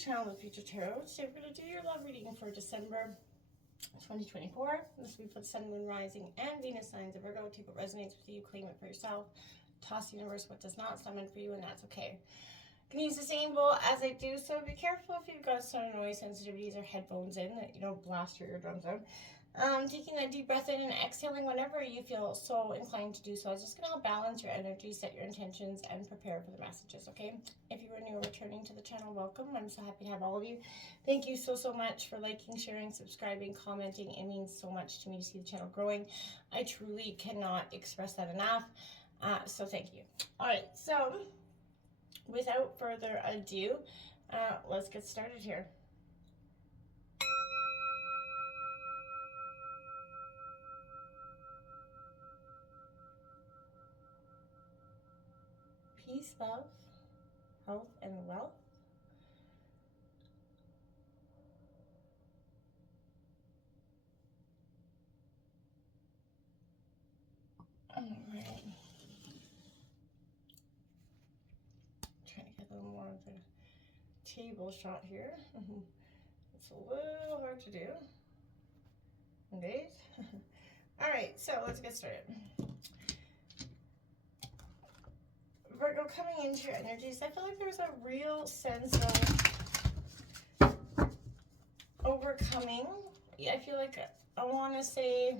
channel of Future Tarot. Today we're going to do your love reading for December 2024. This week for the Sun, Moon, Rising, and Venus signs of Virgo. Take what resonates with you, claim it for yourself. Toss the universe what does not. It's not meant for you, and that's okay. You can use the same bowl as I do, so be careful if you've got some noise sensitivities or headphones in that you don't blast your eardrums out. Taking a deep breath in and exhaling whenever you feel so inclined to do so. It's just going to help balance your energy, set your intentions, and prepare for the messages, okay? If you are new or returning to the channel, welcome. I'm so happy to have all of you. Thank you so much for liking, sharing, subscribing, commenting. It means so much to me to see the channel growing. I truly cannot express that enough, so thank you. All right, so without further ado, let's get started here. Peace, love, health, and wealth. All right. Trying to get a little more of the table shot here. It's a little hard to do. Indeed. All right, so let's get started. Virgo, coming into your energies, I feel like there's a real sense of overcoming. Yeah, I feel like I want to say,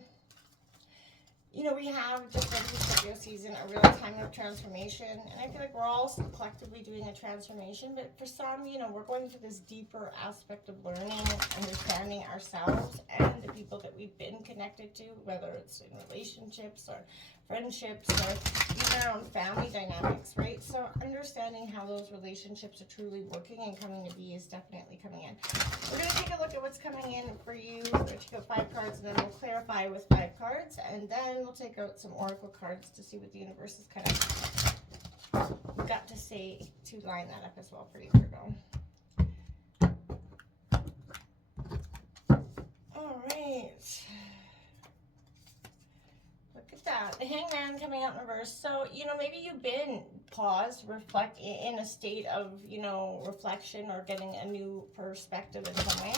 you know, we have just like the Scorpio season, a real time of transformation, and I feel like we're all collectively doing a transformation, but for some, you know, we're going through this deeper aspect of learning, understanding ourselves and the people that we've been connected to, whether it's in relationships or friendships or even our own family dynamics, right? So understanding how those relationships are truly working and coming to be is definitely coming in. We're going to take a look at what's coming in for you. We're going to take out 5 cards and then we'll clarify with 5 cards, and then we'll take out some oracle cards to see what the universe is kind of got to say to line that up as well for you, Virgo. All right. Look at that. The Hangman coming out in reverse. So, you know, maybe you've been paused, reflect in a state of, you know, reflection or getting a new perspective in some way.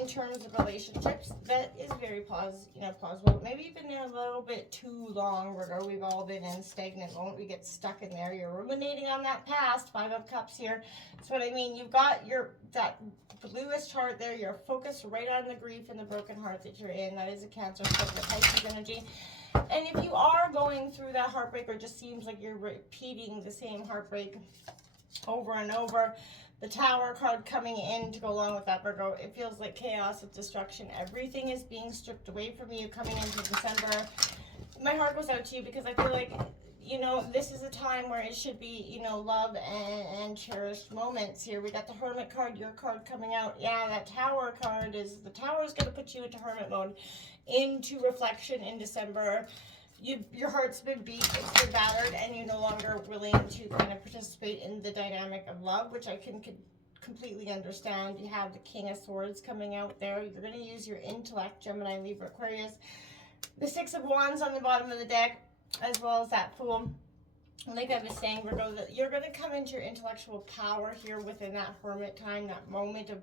In terms of relationships, that is very plausible. Maybe you've been there a little bit too long, Virgo. We've all been in stagnant moment. We get stuck in there. You're ruminating on that past. 5 of Cups here. That's what I mean. You've got that bluest heart there. You're focused right on the grief and the broken heart that you're in. That is a Cancer, Scorpio, Pisces energy. And if you are going through that heartbreak, or it just seems like you're repeating the same heartbreak over and over, the Tower card coming in to go along with that, Virgo, it feels like chaos and destruction. Everything is being stripped away from you coming into December. My heart goes out to you because I feel like, you know, this is a time where it should be, you know, love and cherished moments here. We got the Hermit card, your card coming out. Yeah, that Tower card is, the Tower is going to put you into hermit mode, into reflection in December. Your heart's been beat, it's been battered, and you're no longer willing to kind of participate in the dynamic of love, which I can completely understand. You have the King of Swords coming out there. You're going to use your intellect, Gemini, Libra, Aquarius. The 6 of Wands on the bottom of the deck, as well as that Fool. Like I was saying, Virgo, that you're going to come into your intellectual power here within that hermit time, that moment of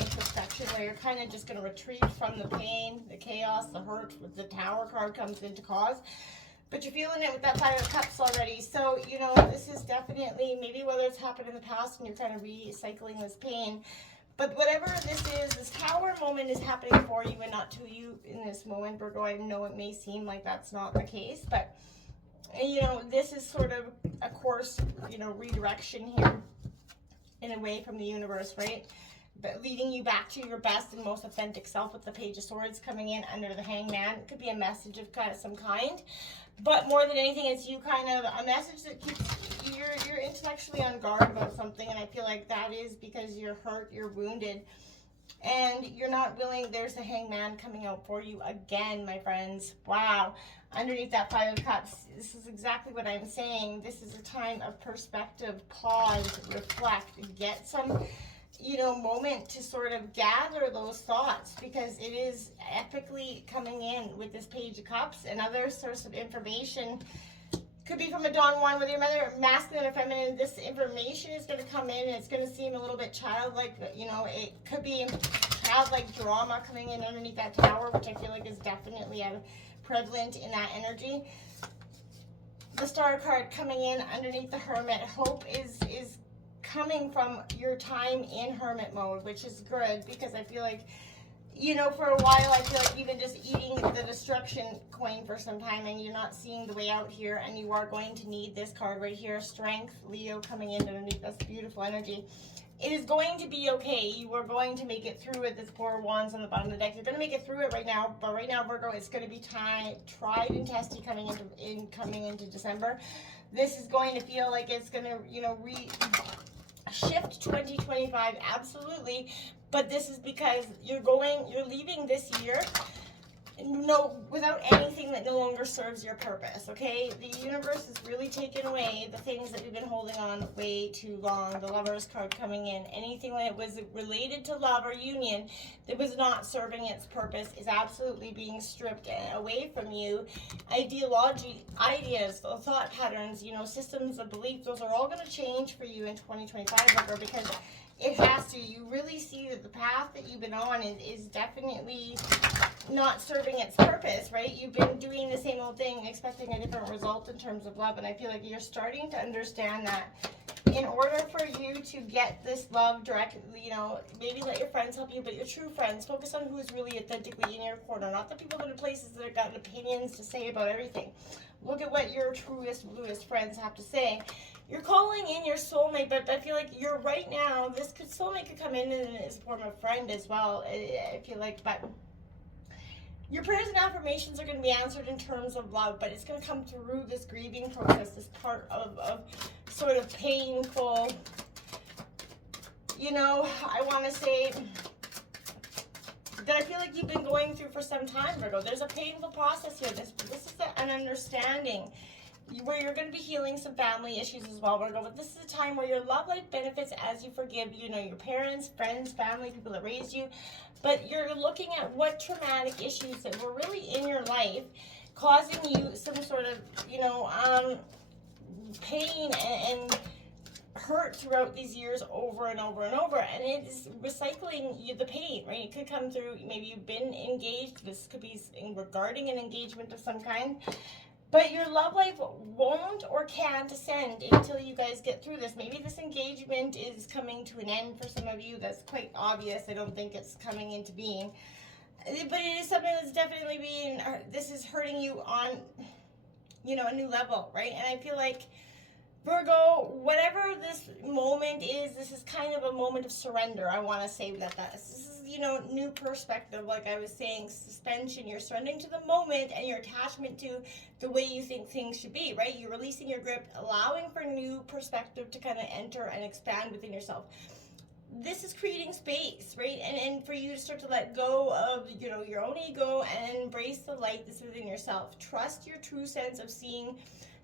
introspection, where you're kind of just going to retreat from the pain, the chaos, the hurt. With the Tower card comes into cause, but you're feeling it with that 5 of Cups already. So, you know, this is definitely, maybe whether it's happened in the past and you're kind of recycling this pain, but whatever this is, this Tower moment is happening for you and not to you in this moment, Virgo. I know it may seem like that's not the case, but, you know, this is sort of a course, you know, redirection here in a way from the universe, right? But leading you back to your best and most authentic self with the Page of Swords coming in under the Hangman. It could be a message of kind of some kind, but more than anything, it's you kind of a message that keeps you're intellectually on guard about something, and I feel like that is because you're hurt, you're wounded, and you're not willing. There's the Hangman coming out for you again, my friends. Wow. Underneath that 5 of Cups, this is exactly what I'm saying. This is a time of perspective, pause, reflect, get some, you know, moment to sort of gather those thoughts, because it is epically coming in with this Page of Cups and other source of information Could be from a Dawn 1, whether you're masculine or feminine. This information is going to come in and it's going to seem a little bit childlike. You know, it could be childlike drama coming in underneath that tower, which I feel like is definitely prevalent in that energy. The Star card coming in underneath the Hermit. Hope is coming from your time in Hermit mode, which is good, because I feel like, you know, for a while, I feel like you've been just eating the destruction coin for some time and you're not seeing the way out here, and you are going to need this card right here, Strength, Leo, coming in underneath this beautiful energy. It is going to be okay. You are going to make it through it. This 4 of Wands on the bottom of the deck. You're going to make it through it right now, but right now, Virgo, it's going to be tried and tested coming into December. This is going to feel like it's going to, you know, shift 2025, absolutely. But this is because you're leaving this year without anything that no longer serves your purpose, okay? The universe is really taking away the things that we've been holding on way too long. The Lover's card coming in. Anything that was related to love or union that was not serving its purpose is absolutely being stripped away from you. Ideas, thought patterns, you know, systems of belief, those are all going to change for you in 2025, Virgo, because it has to. You really see that the path that you've been on is definitely not serving its purpose, right? You've been doing the same old thing, expecting a different result in terms of love, and I feel like you're starting to understand that in order for you to get this love directly, you know, maybe let your friends help you, but your true friends, focus on who's really authentically in your corner, not the people that are places that have got opinions to say about everything. Look at what your truest, bluest friends have to say. You're calling in your soulmate, but I feel like you're right now, this soulmate could come in as a form of friend as well, I feel like, but your prayers and affirmations are going to be answered in terms of love, but it's going to come through this grieving process, this part of sort of painful, you know, I want to say that I feel like you've been going through for some time, Virgo. There's a painful process here. This is an understanding where you're going to be healing some family issues as well, Virgo. But this is a time where your love life benefits as you forgive, you know, your parents, friends, family, people that raised you. But you're looking at what traumatic issues that were really in your life causing you some sort of, you know, pain and hurt throughout these years over and over and over, and it's recycling the pain, right? It could come through, maybe you've been engaged, this could be regarding an engagement of some kind, but your love life won't or can't ascend until you guys get through this. Maybe this engagement is coming to an end for some of you. That's quite obvious. I don't think it's coming into being, but it is something that's definitely being, this is hurting you on, you know, a new level, right? And I feel like, Virgo, whatever this moment is, this is kind of a moment of surrender. I want to say that this is, you know, new perspective. Like I was saying, suspension. You're surrendering to the moment and your attachment to the way you think things should be, right? You're releasing your grip, allowing for new perspective to kind of enter and expand within yourself. This is creating space, right? And for you to start to let go of, you know, your own ego and embrace the light that's within yourself. Trust your true sense of seeing.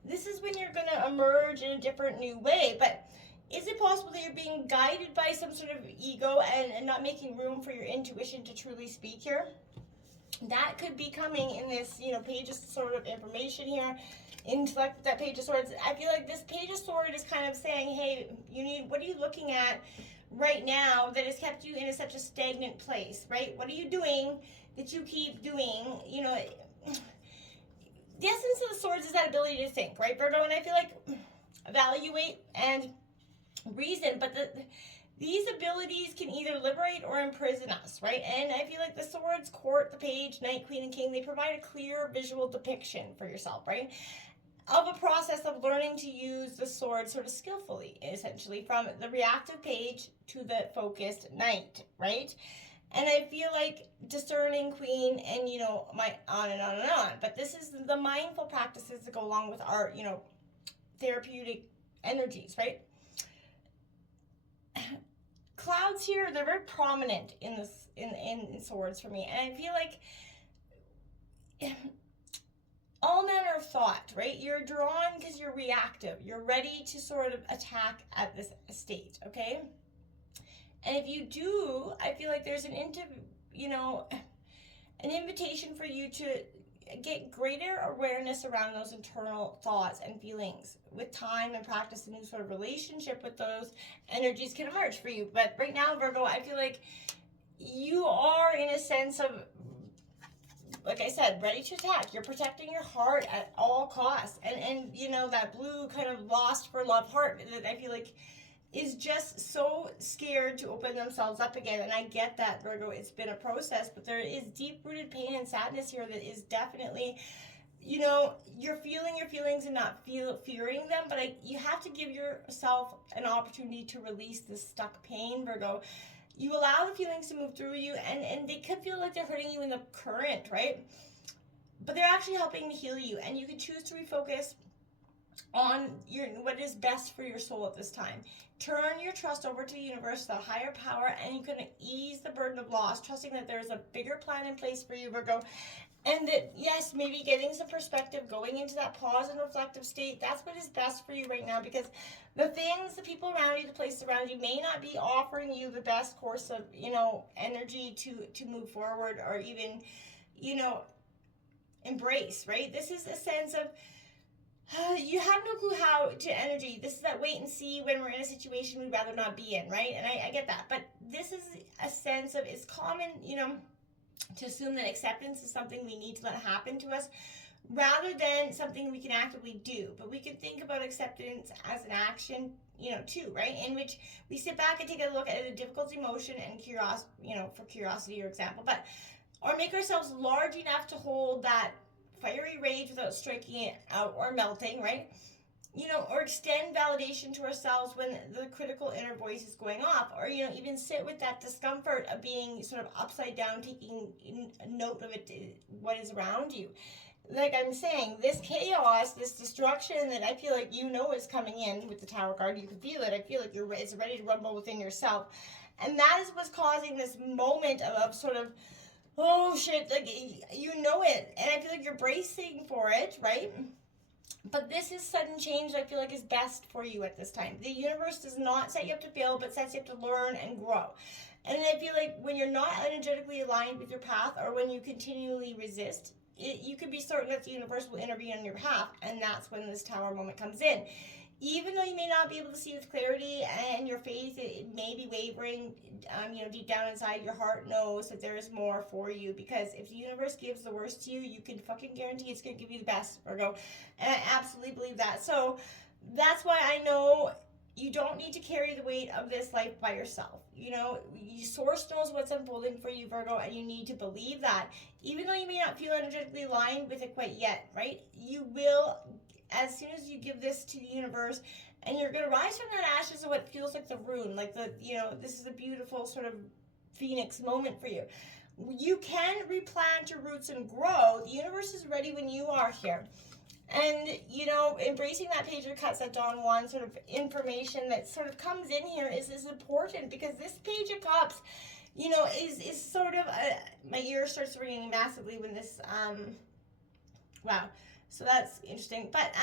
This is when you're going to emerge in a different new way. But is it possible that you're being guided by some sort of ego and not making room for your intuition to truly speak here? That could be coming in this, you know, Page of sort of information here. Intellect, that Page of Swords. I feel like this Page of Swords is kind of saying, hey, what are you looking at right now that has kept you in such a stagnant place, right? What are you doing that you keep doing, you know? The essence of the swords is that ability to think, right, Virgo? And I feel like evaluate and reason, but these abilities can either liberate or imprison us, right? And I feel like the swords, court, the page, knight, queen, and king, they provide a clear visual depiction for yourself, right? Of a process of learning to use the sword sort of skillfully, essentially, from the reactive page to the focused knight, right? And I feel like discerning queen and, you know, on and on and on. But this is the mindful practices that go along with our, you know, therapeutic energies, right? Clouds here, they're very prominent in this, in swords for me. And I feel like all manner of thought, right? You're drawn because you're reactive. You're ready to sort of attack at this state, okay? And if you do, I feel like there's an invitation for you to get greater awareness around those internal thoughts and feelings. With time and practice, a new sort of relationship with those energies can emerge for you. But right now, Virgo, I feel like you are in a sense of, like I said, ready to attack. You're protecting your heart at all costs. And you know, that blue kind of lost for love heart that I feel like is just so scared to open themselves up again. And I get that, Virgo. It's been a process, but there is deep-rooted pain and sadness here that is definitely, you know, you're feeling your feelings and not fearing them, but you have to give yourself an opportunity to release this stuck pain, Virgo. You allow the feelings to move through you, and they could feel like they're hurting you in the current, right? But they're actually helping to heal you, and you can choose to refocus on what is best for your soul at this time. Turn your trust over to the universe, the higher power, and you can ease the burden of loss, trusting that there's a bigger plan in place for you, Virgo. And that, yes, maybe getting some perspective, going into that pause and reflective state, that's what is best for you right now, because the things, the people around you, the places around you may not be offering you the best course of, you know, energy to move forward or even, you know, embrace, right? This is a sense of, you have no clue how to energy. This is that wait and see when we're in a situation we'd rather not be in, right? And I get that. But this is a sense of, it's common, you know, to assume that acceptance is something we need to let happen to us rather than something we can actively do. But we can think about acceptance as an action, you know, too, right? In which we sit back and take a look at a difficult emotion and curiosity, you know, for curiosity, or example, but, or make ourselves large enough to hold that fiery rage without striking it out or melting, right? You know, or extend validation to ourselves when the critical inner voice is going off, or, you know, even sit with that discomfort of being sort of upside down, taking note of it, what is around you. Like I'm saying, this chaos, this destruction that I feel like you know is coming in with the Tower card, you can feel it. I feel like it's ready to rumble within yourself. And that is what's causing this moment of sort of, oh shit, like, you know it. And I feel like you're bracing for it, right? But this is sudden change I feel like is best for you at this time. The universe does not set you up to fail, but sets you up to learn and grow. And I feel like when you're not energetically aligned with your path, or when you continually resist, you can be certain that the universe will intervene on your behalf. And that's when this Tower moment comes in. Even though you may not be able to see with clarity and your faith, it may be wavering, you know, deep down inside, your heart knows that there is more for you. Because if the universe gives the worst to you, you can fucking guarantee it's going to give you the best, Virgo. And I absolutely believe that. So that's why I know you don't need to carry the weight of this life by yourself. You know, Source knows what's unfolding for you, Virgo, and you need to believe that. Even though you may not feel energetically aligned with it quite yet, right? You will, as soon as you give this to the universe, and you're going to rise from that ashes of what feels like the rune, like the, you know, this is a beautiful sort of phoenix moment for you. You can replant your roots and grow. The universe is ready when you are here. And, you know, embracing that page of cups, that Dawn 1 sort of information that sort of comes in here is important, because this page of cups, you know, is sort of, my ear starts ringing massively when this, wow. So that's interesting. But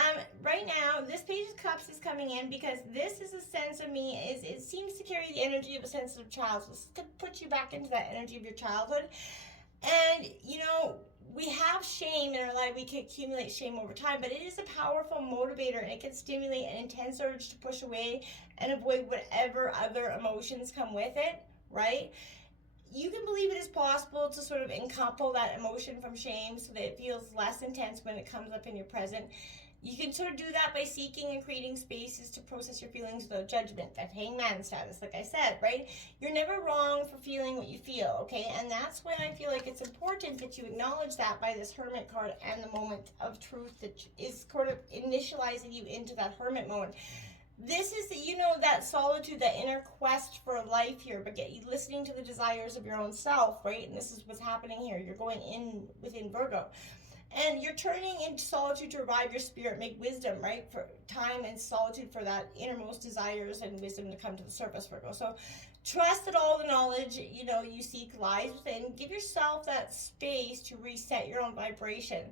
right now, this page of cups is coming in because this is a sense of me, it seems to carry the energy of a sensitive child. So this could put you back into that energy of your childhood. And, you know, we have shame in our life. We can accumulate shame over time, but it is a powerful motivator, and it can stimulate an intense urge to push away and avoid whatever other emotions come with it, right? You can believe it is possible to sort of encouple that emotion from shame so that it feels less intense when it comes up in your present. You can sort of do that by seeking and creating spaces to process your feelings without judgment. That hangman status, like I said, right? You're never wrong for feeling what you feel, okay? And that's when I feel like it's important that you acknowledge that by this Hermit card and the moment of truth that is sort of initializing you into that Hermit mode. This is, you know, that solitude, that inner quest for life here, but listening to the desires of your own self, right? And this is what's happening here. You're going in within Virgo. And you're turning into solitude to revive your spirit, make wisdom, right? For time and solitude for that innermost desires and wisdom to come to the surface, Virgo. So trust that all the knowledge, you know, you seek lies within. Give yourself that space to reset your own vibration.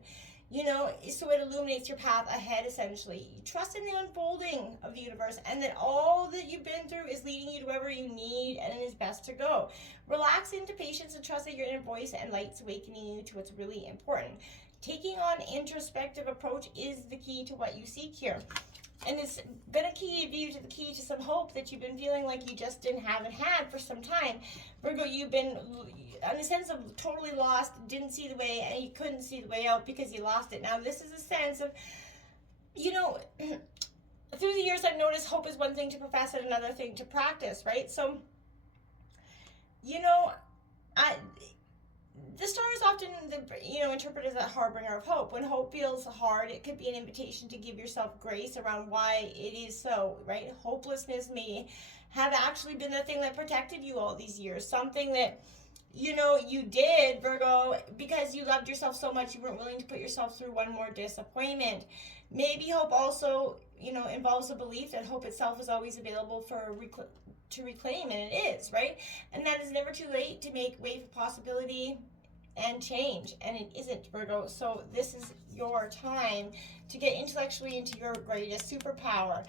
You know, so it illuminates your path ahead, essentially. Trust in the unfolding of the universe, and that all that you've been through is leading you to wherever you need and is best to go. Relax into patience and trust that your inner voice and light's awakening you to what's really important. taking on introspective approach is the key to what you seek here. And it's gonna give you to the key to some hope that you've been feeling like you just haven't had for some time. Virgo, you've been in the sense of totally lost, didn't see the way, and you couldn't see the way out because you lost it. Now this is a sense of, you know, through the years I've noticed hope is one thing to profess and another thing to practice, right? So, you know, the star is often, interpreted as a harbinger of hope. When hope feels hard, it could be an invitation to give yourself grace around why it is so, right? Hopelessness may have actually been the thing that protected you all these years. Something that, you did, Virgo, because you loved yourself so much you weren't willing to put yourself through one more disappointment. Maybe hope also, involves a belief that hope itself is always available to reclaim, and it is, right? And that it's never too late to make way for possibility and change, and it isn't, Virgo. So this is your time to get intellectually into your greatest superpower.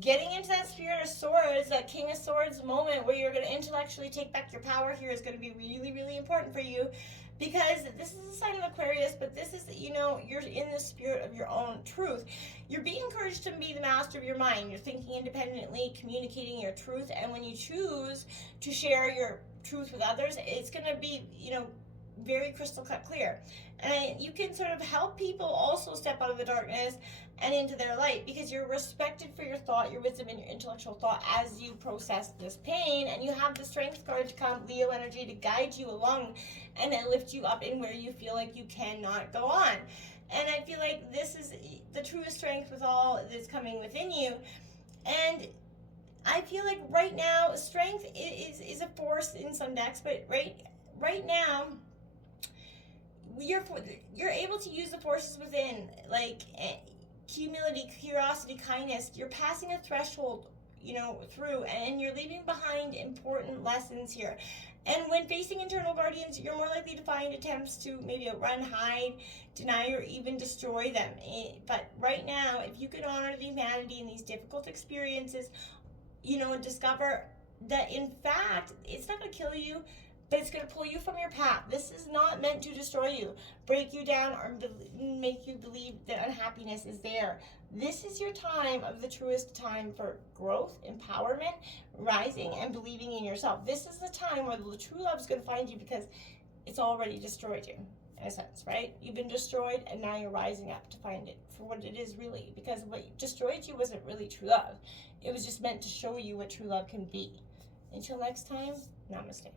Getting into that Spirit of Swords, that King of Swords moment where you're going to intellectually take back your power here is going to be really, really important for you, because this is a sign of Aquarius, but this is, you're in the spirit of your own truth. You're being encouraged to be the master of your mind. You're thinking independently, communicating your truth, and when you choose to share your truth with others, it's going to be, very crystal cut clear. And you can sort of help people also step out of the darkness and into their light, because you're respected for your thought, your wisdom, and your intellectual thought as you process this pain. And you have the strength card to come, Leo energy, to guide you along and then lift you up in where you feel like you cannot go on. And I feel like this is the truest strength with all that's coming within you. And I feel like right now strength is a force in some decks, but right now you're able to use the forces within, like humility, curiosity, kindness. You're passing a threshold, through, and you're leaving behind important lessons here. And when facing internal guardians, you're more likely to find attempts to maybe outrun, hide, deny, or even destroy them. But right now, if you can honor the humanity in these difficult experiences, and discover that in fact it's not going to kill you, but it's going to pull you from your path. This is not meant to destroy you, break you down, or make you believe that unhappiness is there. This is your time of the truest time for growth, empowerment, rising, and believing in yourself. This is the time where the true love is going to find you, because it's already destroyed you, in a sense, right? You've been destroyed, and now you're rising up to find it for what it is really, because what destroyed you wasn't really true love. It was just meant to show you what true love can be. Until next time, namaste.